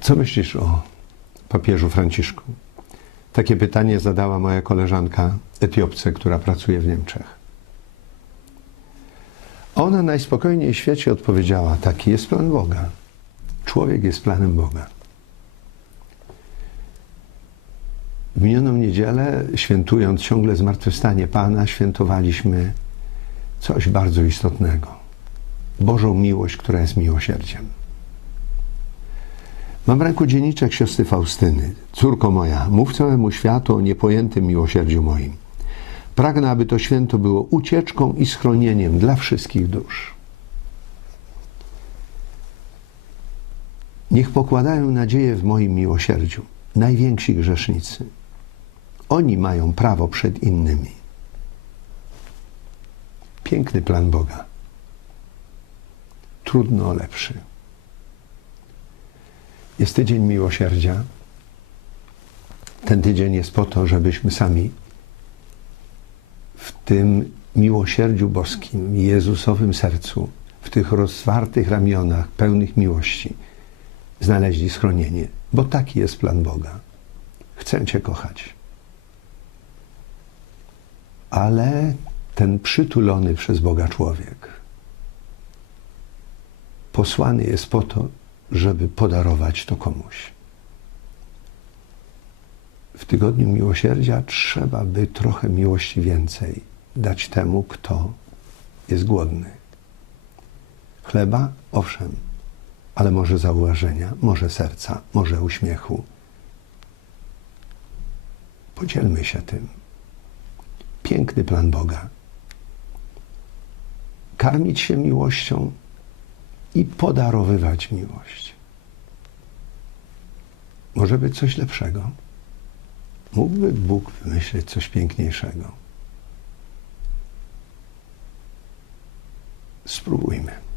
Co myślisz o papieżu Franciszku? Takie pytanie zadała moja koleżanka Etiopce, która pracuje w Niemczech. Ona najspokojniej w świecie odpowiedziała: Taki jest plan Boga. Człowiek jest planem Boga. W minioną niedzielę, świętując ciągle zmartwychwstanie Pana, świętowaliśmy coś bardzo istotnego. Bożą miłość, która jest miłosierdziem. Mam w ręku dzienniczek siostry Faustyny. Córko moja, mów całemu światu o niepojętym miłosierdziu moim. Pragnę, aby to święto było ucieczką i schronieniem dla wszystkich dusz. Niech pokładają nadzieję w moim miłosierdziu najwięksi grzesznicy. Oni mają prawo przed innymi. Piękny plan Boga. Trudno o lepszy. Jest tydzień miłosierdzia. Ten tydzień jest po to, żebyśmy sami w tym miłosierdziu boskim, Jezusowym sercu, w tych rozwartych ramionach, pełnych miłości, znaleźli schronienie, bo taki jest plan Boga. Chcę Cię kochać. Ale ten przytulony przez Boga człowiek posłany jest po to, żeby podarować to komuś. W tygodniu miłosierdzia trzeba by trochę miłości więcej dać temu, kto jest głodny. Chleba? Owszem, ale może zauważenia, może serca, może uśmiechu. Podzielmy się tym. Piękny plan Boga. Karmić się miłością i podarowywać miłość. Może być coś lepszego. Mógłby Bóg wymyślić coś piękniejszego. Spróbujmy.